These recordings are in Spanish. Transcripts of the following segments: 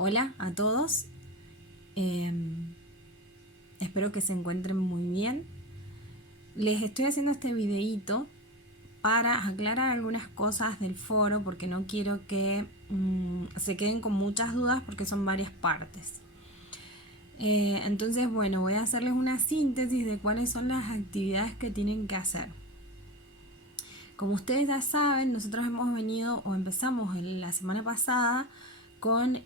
Hola a todos, espero que se encuentren muy bien. Les estoy haciendo este videíto para aclarar algunas cosas del foro porque no quiero que se queden con muchas dudas porque son varias partes. Entonces, bueno, voy a hacerles una síntesis de cuáles son las actividades que tienen que hacer. Como ustedes ya saben, nosotros hemos venido o empezamos la semana pasada con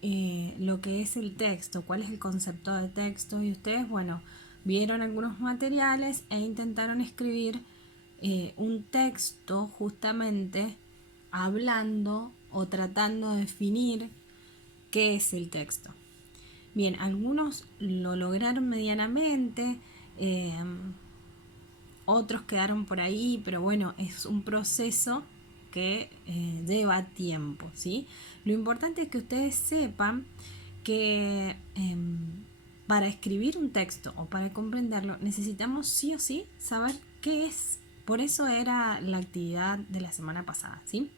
lo que es el texto, cuál es el concepto de texto, y ustedes, bueno, vieron algunos materiales e intentaron escribir un texto justamente hablando o tratando de definir qué es el texto. Bien, algunos lo lograron medianamente, otros quedaron por ahí, pero bueno, es un proceso que lleva tiempo, ¿sí? Lo importante es que ustedes sepan que para escribir un texto o para comprenderlo necesitamos sí o sí saber qué es. Por eso era la actividad de la semana pasada, ¿sí?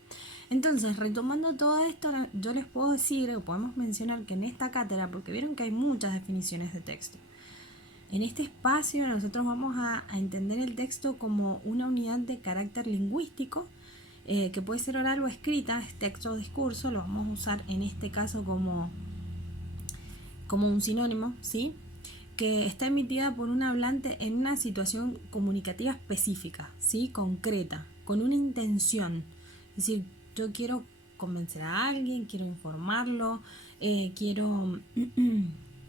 Entonces, retomando todo esto, yo les puedo decir o podemos mencionar que en esta cátedra, porque vieron que hay muchas definiciones de texto, en este espacio nosotros vamos a entender el texto como una unidad de carácter lingüístico que puede ser oral o escrita, es texto o discurso, lo vamos a usar en este caso como un sinónimo, ¿sí? Que está emitida por un hablante en una situación comunicativa específica, ¿sí? Concreta, con una intención. Es decir, yo quiero convencer a alguien, quiero informarlo, quiero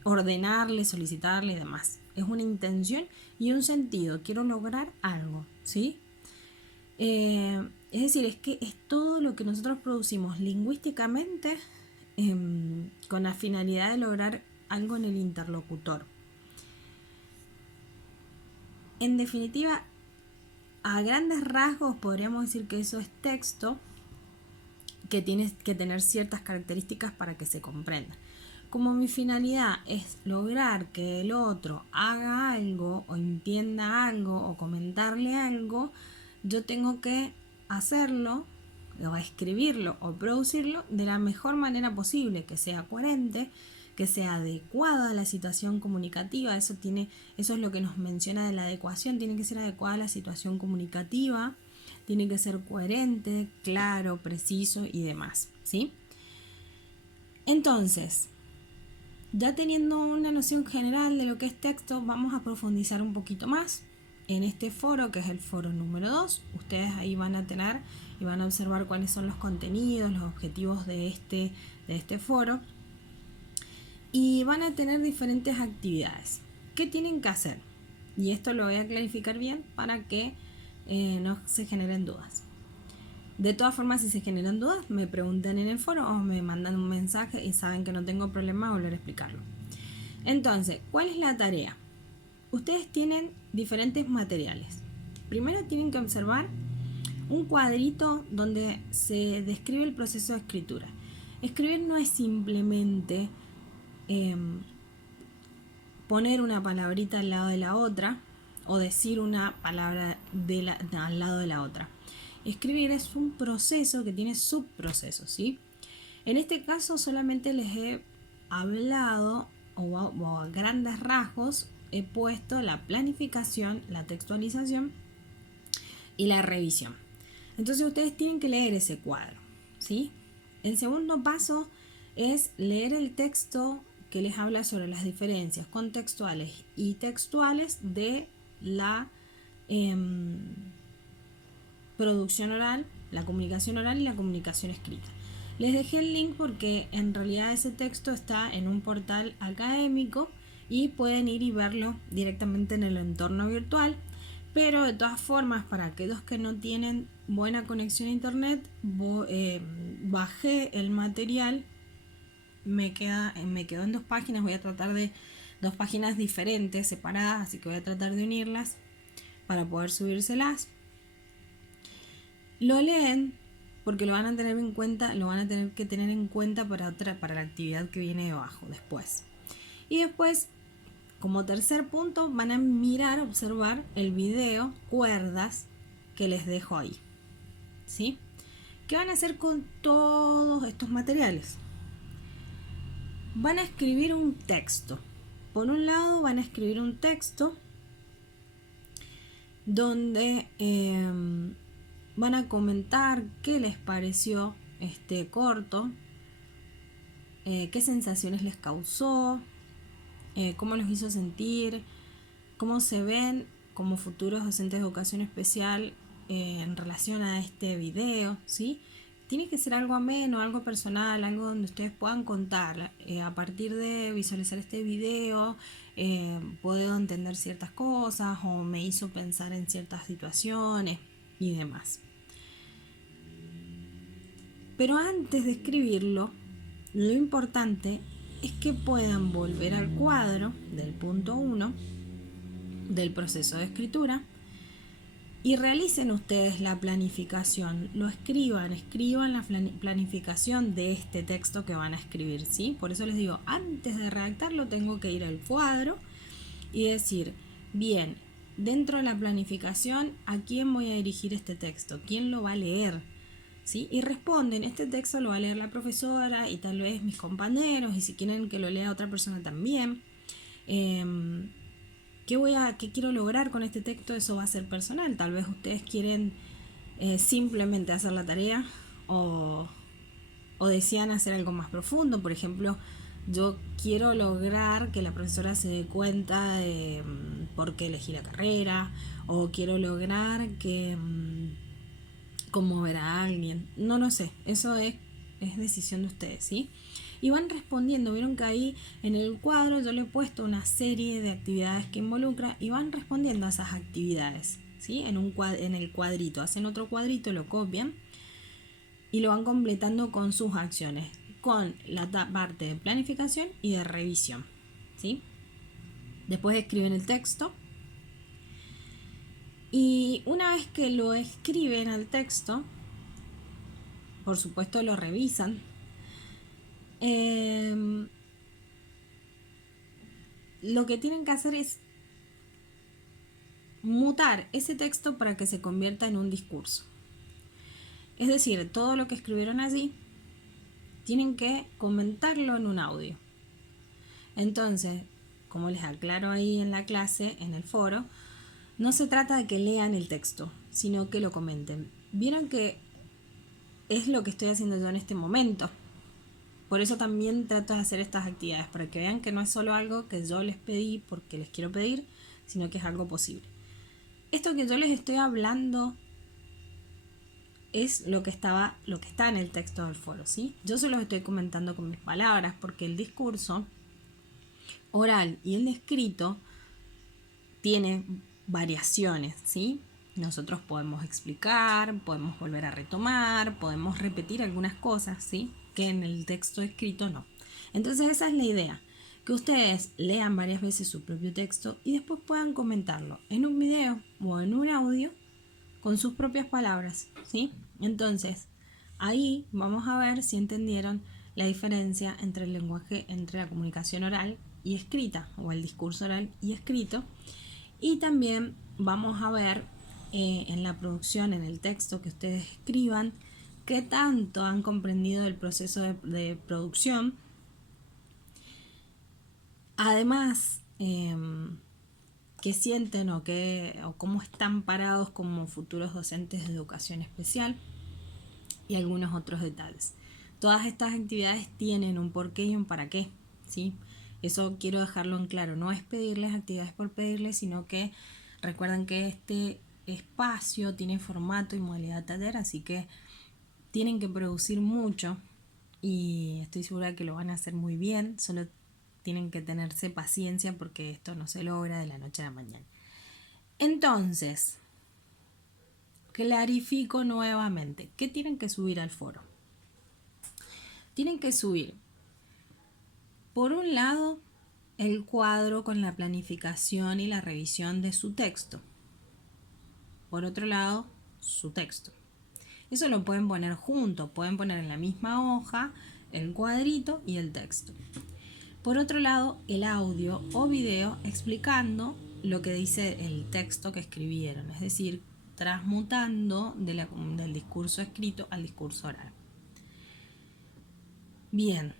ordenarle, solicitarle y demás. Es una intención y un sentido, quiero lograr algo, ¿sí? Es decir, es que es todo lo que nosotros producimos lingüísticamente con la finalidad de lograr algo en el interlocutor. En definitiva, a grandes rasgos podríamos decir que eso es texto que tiene que tener ciertas características para que se comprenda. Como mi finalidad es lograr que el otro haga algo o entienda algo o comentarle algo, yo tengo que hacerlo o escribirlo o producirlo de la mejor manera posible, que sea coherente, que sea adecuada a la situación comunicativa. Eso es lo que nos menciona de la adecuación, tiene que ser adecuada a la situación comunicativa, tiene que ser coherente, claro, preciso y demás, ¿sí? Entonces, ya teniendo una noción general de lo que es texto, vamos a profundizar un poquito más en este foro, que es el foro número 2. Ustedes ahí van a tener y van a observar cuáles son los contenidos, los objetivos de este foro. Y van a tener diferentes actividades. ¿Qué tienen que hacer? Y esto lo voy a clarificar bien para que no se generen dudas. De todas formas, si se generan dudas, me preguntan en el foro o me mandan un mensaje y saben que no tengo problema volver a explicarlo. Entonces, ¿cuál es la tarea? Ustedes tienen diferentes materiales. Primero tienen que observar un cuadrito donde se describe el proceso de escritura. Escribir no es simplemente poner una palabrita al lado de la otra o decir una palabra al lado de la otra. Escribir es un proceso que tiene subprocesos, ¿sí? En este caso solamente les he hablado o a grandes rasgos he puesto la planificación, la textualización y la revisión. Entonces ustedes tienen que leer ese cuadro, ¿sí? El segundo paso es leer el texto que les habla sobre las diferencias contextuales y textuales de la producción oral, la comunicación oral y la comunicación escrita. Les dejé el link porque en realidad ese texto está en un portal académico y pueden ir y verlo directamente en el entorno virtual, pero de todas formas, para aquellos que no tienen buena conexión a internet, bajé el material, me quedó en 2 páginas, voy a tratar de 2 páginas diferentes, separadas, así que voy a tratar de unirlas para poder subírselas. Lo leen porque lo van a tener en cuenta, lo van a tener que tener en cuenta para la actividad que viene debajo después. Y después, como tercer punto, van a mirar, observar el video cuerdas que les dejo ahí, ¿sí? ¿Qué van a hacer con todos estos materiales? van a escribir un texto. Por un lado van a escribir un texto donde van a comentar qué les pareció este corto, qué sensaciones les causó, cómo los hizo sentir, cómo se ven como futuros docentes de educación especial en relación a este video, ¿sí? Tiene que ser algo ameno, algo personal, algo donde ustedes puedan contar. A partir de visualizar este video, puedo entender ciertas cosas o me hizo pensar en ciertas situaciones y demás. Pero antes de escribirlo, lo importante es que puedan volver al cuadro del punto 1 del proceso de escritura y realicen ustedes la planificación, lo escriban la planificación de este texto que van a escribir, ¿sí? Por eso les digo, antes de redactarlo tengo que ir al cuadro y decir, bien, dentro de la planificación, ¿a quién voy a dirigir este texto? ¿Quién lo va a leer? ¿Sí? Y responden, este texto lo va a leer la profesora y tal vez mis compañeros, y si quieren que lo lea otra persona también. ¿Qué quiero lograr con este texto? Eso va a ser personal. Tal vez ustedes quieren simplemente hacer la tarea o desean hacer algo más profundo. Por ejemplo, yo quiero lograr que la profesora se dé cuenta de por qué elegí la carrera, o quiero lograr que conmover a alguien. No lo sé, eso es decisión de ustedes, ¿sí? Y van respondiendo, vieron que ahí en el cuadro yo le he puesto una serie de actividades que involucra y van respondiendo a esas actividades, ¿sí? En el cuadrito, hacen otro cuadrito, lo copian y lo van completando con sus acciones, con la parte de planificación y de revisión, ¿sí? Después escriben el texto y una vez que lo escriben al texto, por supuesto lo revisan. Lo que tienen que hacer es mutar ese texto para que se convierta en un discurso. Es decir, todo lo que escribieron allí tienen que comentarlo en un audio. Entonces, como les aclaro ahí en la clase, en el foro, no se trata de que lean el texto, sino que lo comenten. Vieron que es lo que estoy haciendo yo en este momento. Por eso también trato de hacer estas actividades, para que vean que no es solo algo que yo les pedí porque les quiero pedir, sino que es algo posible. Esto que yo les estoy hablando es lo que está en el texto del foro, ¿sí? Yo se los estoy comentando con mis palabras, porque el discurso oral y el escrito tiene variaciones, ¿sí? Nosotros podemos explicar, podemos volver a retomar, podemos repetir algunas cosas, ¿sí? Que en el texto escrito no. Entonces esa es la idea, que ustedes lean varias veces su propio texto y después puedan comentarlo en un video o en un audio con sus propias palabras, ¿sí? Entonces, ahí vamos a ver si entendieron la diferencia entre el lenguaje, entre la comunicación oral y escrita, o el discurso oral y escrito. Y también vamos a ver en la producción, en el texto que ustedes escriban, qué tanto han comprendido el proceso de producción. Además, qué sienten o cómo están parados como futuros docentes de educación especial y algunos otros detalles. Todas estas actividades tienen un porqué y un para qué, ¿sí? Eso quiero dejarlo en claro. No es pedirles actividades por pedirles, sino que recuerden que este espacio tiene formato y modalidad taller, así que tienen que producir mucho y estoy segura que lo van a hacer muy bien. Solo tienen que tenerse paciencia porque esto no se logra de la noche a la mañana. Entonces, clarifico nuevamente. ¿Qué tienen que subir al foro? Tienen que subir, por un lado, el cuadro con la planificación y la revisión de su texto. Por otro lado, su texto. Eso lo pueden poner junto, pueden poner en la misma hoja el cuadrito y el texto. Por otro lado, el audio o video explicando lo que dice el texto que escribieron, es decir, transmutando del discurso escrito al discurso oral. Bien,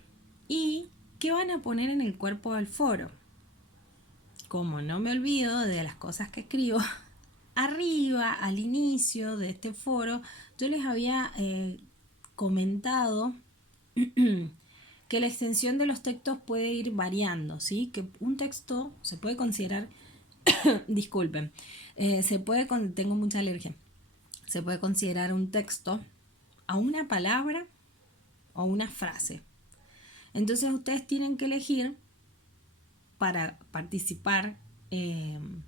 y ¿Qué van a poner en el cuerpo del foro? Como no me olvido de las cosas que escribo, arriba, al inicio de este foro, yo les había comentado que la extensión de los textos puede ir variando, ¿sí? Que un texto se puede considerar, disculpen, tengo mucha alergia, se puede considerar un texto a una palabra o una frase. Entonces ustedes tienen que elegir para participar en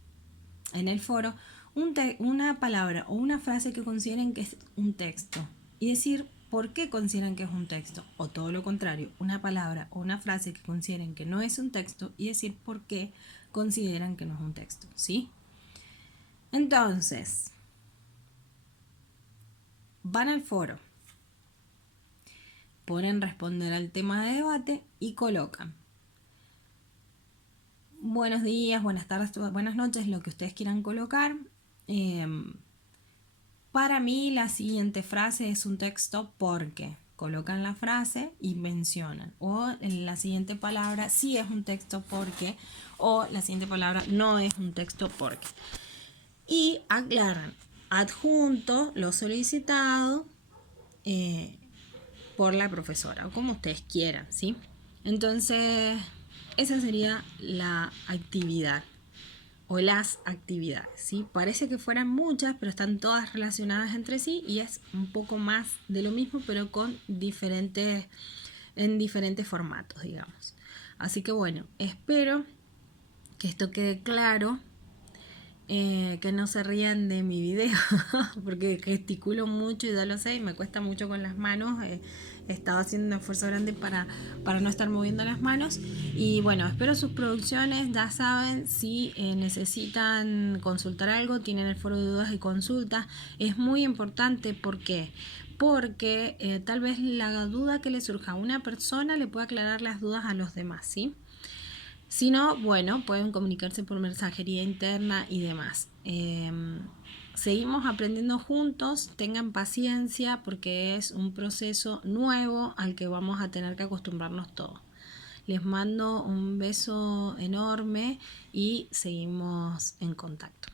el foro una palabra o una frase que consideren que es un texto y decir por qué consideran que es un texto, o todo lo contrario, una palabra o una frase que consideren que no es un texto y decir por qué consideran que no es un texto, ¿sí? Entonces, van al foro, ponen responder al tema de debate y colocan buenos días, buenas tardes, buenas noches, lo que ustedes quieran colocar. Para mí la siguiente frase es un texto porque colocan la frase y mencionan. O en la siguiente palabra sí es un texto porque. O la siguiente palabra no es un texto porque. Y aclaran adjunto lo solicitado por la profesora o como ustedes quieran, ¿sí? Entonces, esa sería la actividad o las actividades, ¿sí? Parece que fueran muchas, pero están todas relacionadas entre sí y es un poco más de lo mismo, pero en diferentes formatos, digamos. Así que bueno, espero que esto quede claro, que no se rían de mi video, porque gesticulo mucho y ya lo sé, y me cuesta mucho con las manos. He estado haciendo un esfuerzo grande para no estar moviendo las manos. Y bueno, espero sus producciones. Ya saben, si necesitan consultar algo, tienen el foro de dudas y consultas. Es muy importante porque tal vez la duda que le surja a una persona le pueda aclarar las dudas a los demás, ¿sí? Si no, bueno, pueden comunicarse por mensajería interna y demás. Seguimos aprendiendo juntos, tengan paciencia porque es un proceso nuevo al que vamos a tener que acostumbrarnos todos. Les mando un beso enorme y seguimos en contacto.